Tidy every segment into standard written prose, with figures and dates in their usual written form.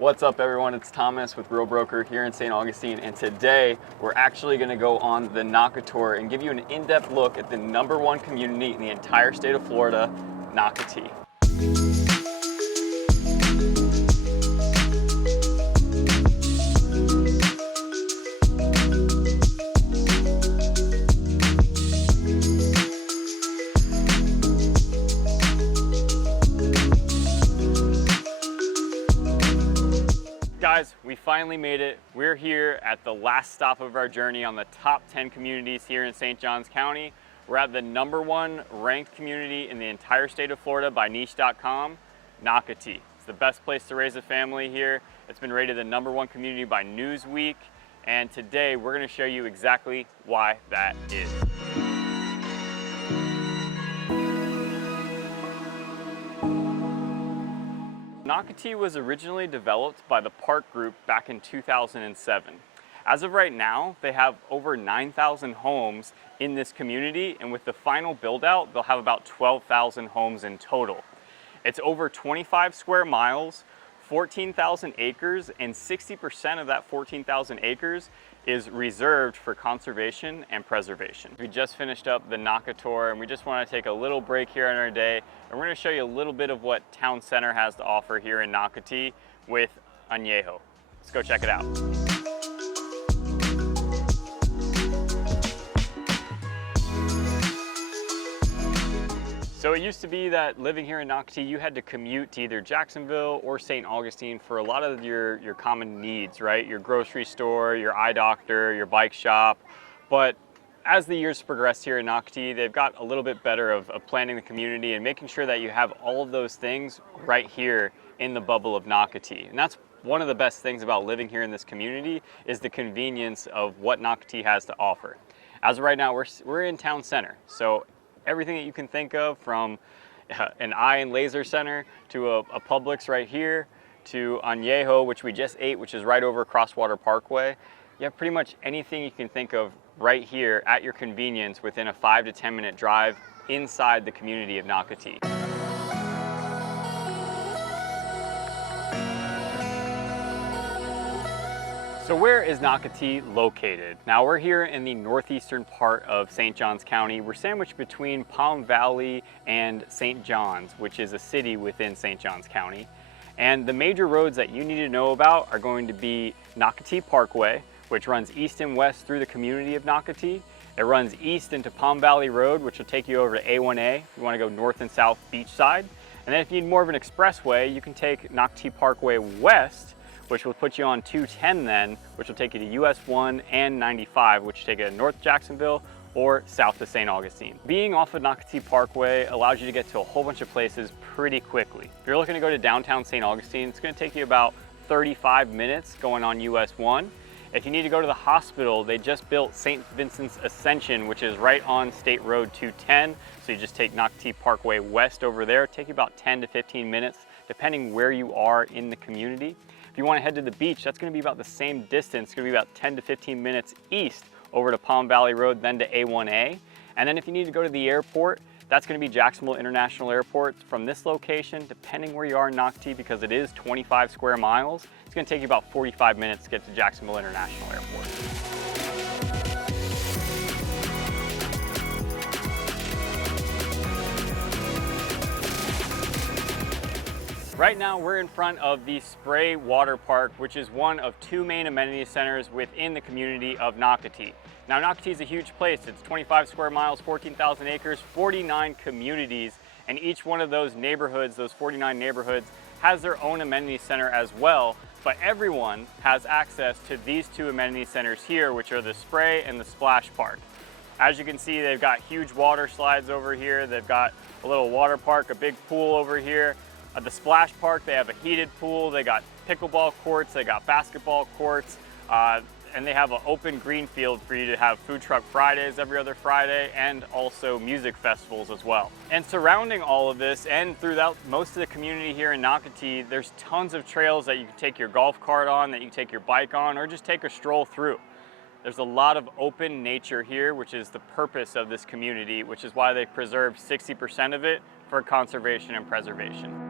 What's up everyone, it's Thomas with Real Broker here in St. Augustine, and today we're actually going to go on the Nocatee and give you an in-depth look at the #1 community in the entire state of Florida, Nocatee. Guys, we finally made it. We're here at the last stop of our journey on the top 10 communities here in St. Johns County. We're at the #1 ranked community in the entire state of Florida by niche.com, Nocatee. It's the best place to raise a family here. It's been rated the #1 community by Newsweek. And today we're going to show you exactly why that is. Nocatee was originally developed by the Park Group back in 2007. As of right now, they have over 9,000 homes in this community, and with the final build out, they'll have about 12,000 homes in total. It's over 25 square miles, 14,000 acres, and 60% of that 14,000 acres is reserved for conservation and preservation. We just finished up the Nocatee, and we just want to take a little break here in our day, and we're going to show you a little bit of what Town Center has to offer here in Nocatee with Añejo. Let's go check it out. So it used to be that living here in Nocatee, you had to commute to either Jacksonville or St. Augustine for a lot of your common needs, right? Your grocery store, your eye doctor, your bike shop. But as the years progressed here in Nocatee, they've got a little bit better of planning the community and making sure that you have all of those things right here in the bubble of Nocatee. And that's one of the best things about living here in this community is the convenience of what Nocatee has to offer. As of right now, we're in Town Center. So everything that you can think of, from an eye and laser center to a Publix right here, to Añejo, which we just ate, which is right over Crosswater Parkway. You have pretty much anything you can think of right here at your convenience within a 5 to 10 minute drive inside the community of Nocatee. So where is Nocatee located? Now we're here in the northeastern part of St. Johns County. We're sandwiched between Palm Valley and St. Johns, which is a city within St. Johns County. And the major roads that you need to know about are going to be Nocatee Parkway, which runs east and west through the community of Nocatee. It runs east into Palm Valley Road, which will take you over to A1A if you want to go north and south beachside. And then if you need more of an expressway, you can take Nocatee Parkway west, which will put you on 210 then, which will take you to US 1 and 95, which will take you to North Jacksonville or south to St. Augustine. Being off of Nocatee Parkway allows you to get to a whole bunch of places pretty quickly. If you're looking to go to downtown St. Augustine, it's going to take you about 35 minutes going on US 1. If you need to go to the hospital, they just built St. Vincent's Ascension, which is right on State Road 210. So you just take Nocatee Parkway west over there. It'll take you about 10 to 15 minutes, depending where you are in the community. If you want to head to the beach, that's going to be about the same distance. It's going to be about 10 to 15 minutes east over to Palm Valley Road, then to A1A. And then if you need to go to the airport, that's going to be Jacksonville International Airport. From this location, depending where you are in Nocatee, because it is 25 square miles, it's going to take you about 45 minutes to get to Jacksonville International Airport. Right now we're in front of the Spray Water Park, which is one of 2 main amenity centers within the community of Nocatee. Now Nocatee is a huge place. It's 25 square miles, 14,000 acres, 49 communities, and each one of those neighborhoods, those 49 neighborhoods, has their own amenity center as well, but everyone has access to these 2 amenity centers here, which are the Spray and the Splash Park. As you can see, they've got huge water slides over here. They've got a little water park, a big pool over here. At the Splash Park, they have a heated pool, they got pickleball courts, they got basketball courts, and they have an open green field for you to have food truck Fridays every other Friday, and also music festivals as well. And surrounding all of this and throughout most of the community here in Nocatee, there's tons of trails that you can take your golf cart on, that you can take your bike on, or just take a stroll through. There's a lot of open nature here, which is the purpose of this community, which is why they preserved 60% of it for conservation and preservation.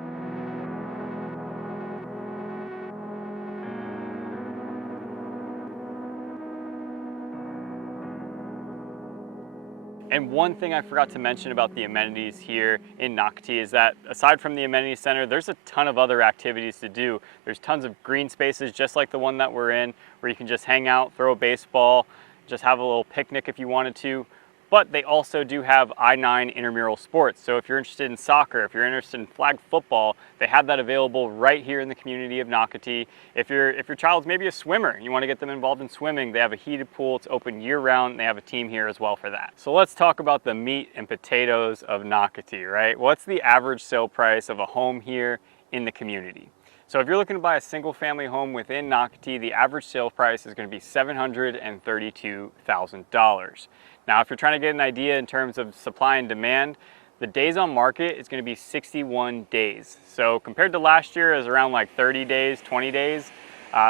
And one thing I forgot to mention about the amenities here in Nocatee is that aside from the amenity center, there's a ton of other activities to do. There's tons of green spaces just like the one that we're in, where you can just hang out, throw a baseball, just have a little picnic if you wanted to. But they also do have I-9 intramural sports. So if you're interested in soccer, if you're interested in flag football, they have that available right here in the community of Nocatee. If your child's maybe a swimmer, you want to get them involved in swimming, they have a heated pool. It's open year-round. They have a team here as well for that. So let's talk about the meat and potatoes of Nocatee, right? What's the average sale price of a home here in the community? So if you're looking to buy a single family home within Nocatee, the average sale price is going to be $732,000. Now, if you're trying to get an idea in terms of supply and demand, the days on market is going to be 61 days. So compared to last year, it was around like 30 days, 20 days.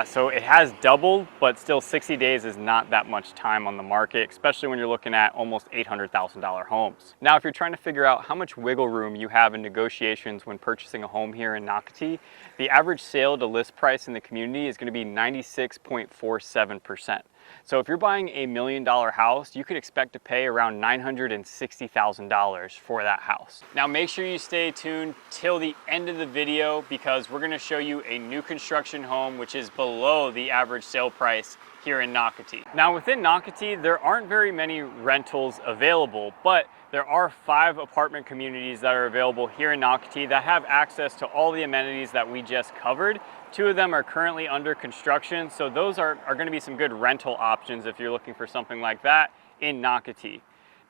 So it has doubled, but still 60 days is not that much time on the market, especially when you're looking at almost $800,000 homes. Now, if you're trying to figure out how much wiggle room you have in negotiations when purchasing a home here in Nocatee, the average sale to list price in the community is going to be 96.47%. So if you're buying a $1 million house, you could expect to pay around $960,000 for that house. Now make sure you stay tuned till the end of the video because we're going to show you a new construction home which is below the average sale price here in Nocatee. Now within Nocatee, there aren't very many rentals available, but there are 5 apartment communities that are available here in Nocatee that have access to all the amenities that we just covered. 2 of them are currently under construction, so those are going to be some good rental options if you're looking for something like that in Nocatee.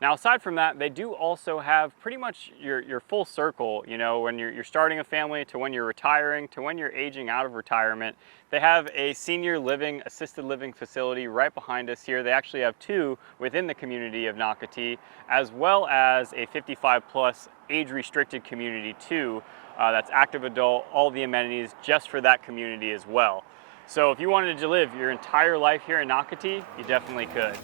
Now aside from that, they do also have pretty much your full circle, you know, when you're starting a family to when you're retiring to when you're aging out of retirement. They have a senior living, assisted living facility right behind us here. They actually have 2 within the community of Nocatee, as well as a 55 plus age restricted community too. That's active adult, all the amenities just for that community as well. So if you wanted to live your entire life here in Nocatee, you definitely could.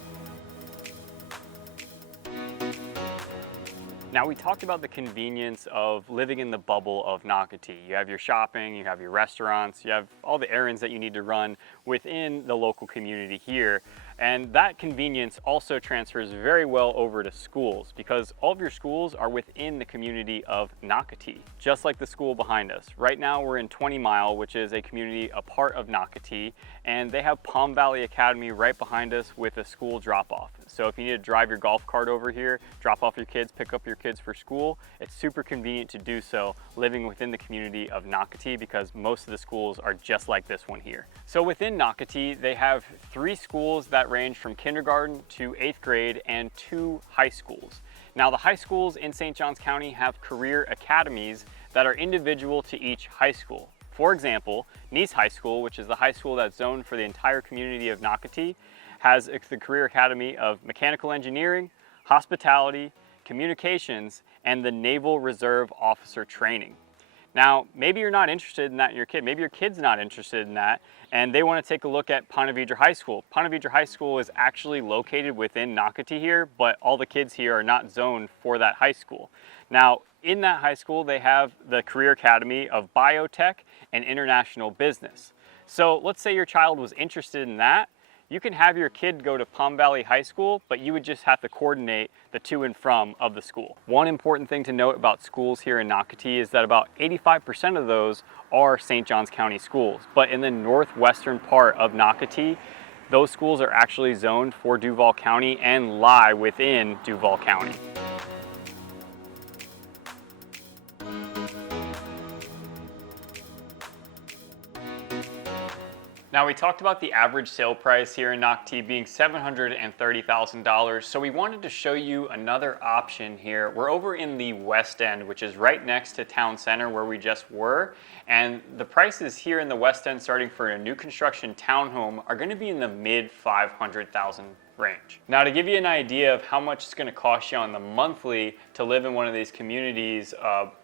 Now we talked about the convenience of living in the bubble of Nocatee. You have your shopping, you have your restaurants, you have all the errands that you need to run within the local community here. And that convenience also transfers very well over to schools because all of your schools are within the community of Nocatee, just like the school behind us. Right now we're in 20 Mile, which is a community a part of Nocatee, and they have Palm Valley Academy right behind us with a school drop-off. So if you need to drive your golf cart over here, drop off your kids, pick up your kids for school, it's super convenient to do so living within the community of Nocatee because most of the schools are just like this one here. So within Nocatee, they have 3 schools that range from kindergarten to 8th grade and 2 high schools. Now the high schools in St. Johns County have career academies that are individual to each high school. For example, Nice High School, which is the high school that's zoned for the entire community of Nocatee, has the career academy of mechanical engineering, hospitality, communications, and the Naval Reserve Officer Training. Now, maybe you're not interested in that in your kid. Maybe your kid's not interested in that, and they want to take a look at Ponte Vedra High School. Ponte Vedra High School is actually located within Nocatee here, but all the kids here are not zoned for that high school. Now, in that high school, they have the Career Academy of Biotech and International Business. So let's say your child was interested in that. You can have your kid go to Palm Valley High School, but you would just have to coordinate the to and from of the school. One important thing to note about schools here in Nocatee is that about 85% of those are St. Johns County schools. But in the northwestern part of Nocatee, those schools are actually zoned for Duval County and lie within Duval County. Now we talked about the average sale price here in Nocatee being $730,000, so we wanted to show you another option here. We're over in the West End, which is right next to Town Center where we just were, and the prices here in the West End starting for a new construction townhome are going to be in the mid $500,000 range. Now to give you an idea of how much it's going to cost you on the monthly to live in one of these communities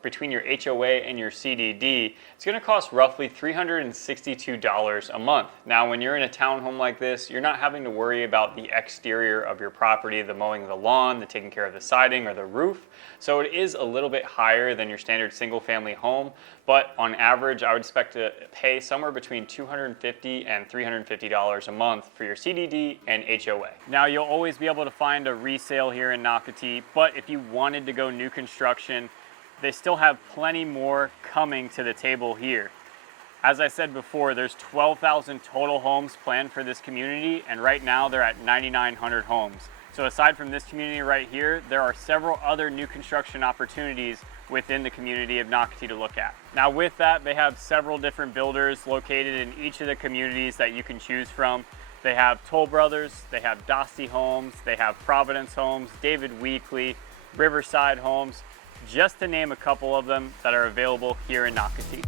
between your HOA and your CDD, it's going to cost roughly $362 a month. Now when you're in a townhome like this, you're not having to worry about the exterior of your property, the mowing of the lawn, the taking care of the siding or the roof. So it is a little bit higher than your standard single family home, but on average I would expect to pay somewhere between $250 and $350 a month for your CDD and HOA. Now, you'll always be able to find a resale here in Nocatee, but if you wanted to go new construction, they still have plenty more coming to the table here. As I said before, there's 12,000 total homes planned for this community, and right now they're at 9,900 homes. So aside from this community right here, there are several other new construction opportunities within the community of Nocatee to look at. Now with that, they have several different builders located in each of the communities that you can choose from. They have Toll Brothers, they have Dosty Homes, they have Providence Homes, David Weekley, Riverside Homes, just to name a couple of them that are available here in Nocatee.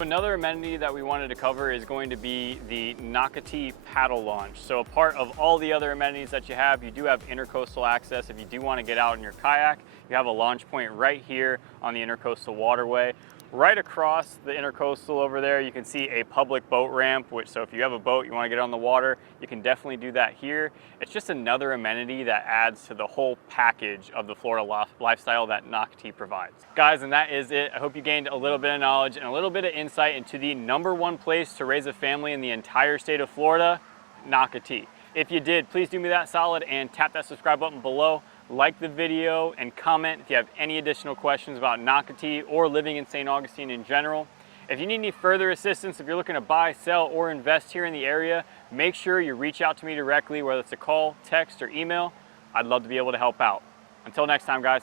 Another amenity that we wanted to cover is going to be the Nocatee Paddle Launch. So a part of all the other amenities that you do have intercoastal access. If you do want to get out in your kayak, you have a launch point right here on the intercoastal waterway. Right across the intercoastal over there, you can see a public boat ramp, so if you have a boat, you want to get on the water, you can definitely do that here. It's just another amenity that adds to the whole package of the Florida lifestyle that Nocatee provides. Guys, and that is it. I hope you gained a little bit of knowledge and a little bit of insight into the #1 place to raise a family in the entire state of Florida, Nocatee. If you did, please do me that solid and tap that subscribe button below. Like the video and comment if you have any additional questions about Nocatee or living in St. Augustine in general. If you need any further assistance, if you're looking to buy, sell, or invest here in the area, make sure you reach out to me directly, whether it's a call, text, or email. I'd love to be able to help out. Until next time, guys.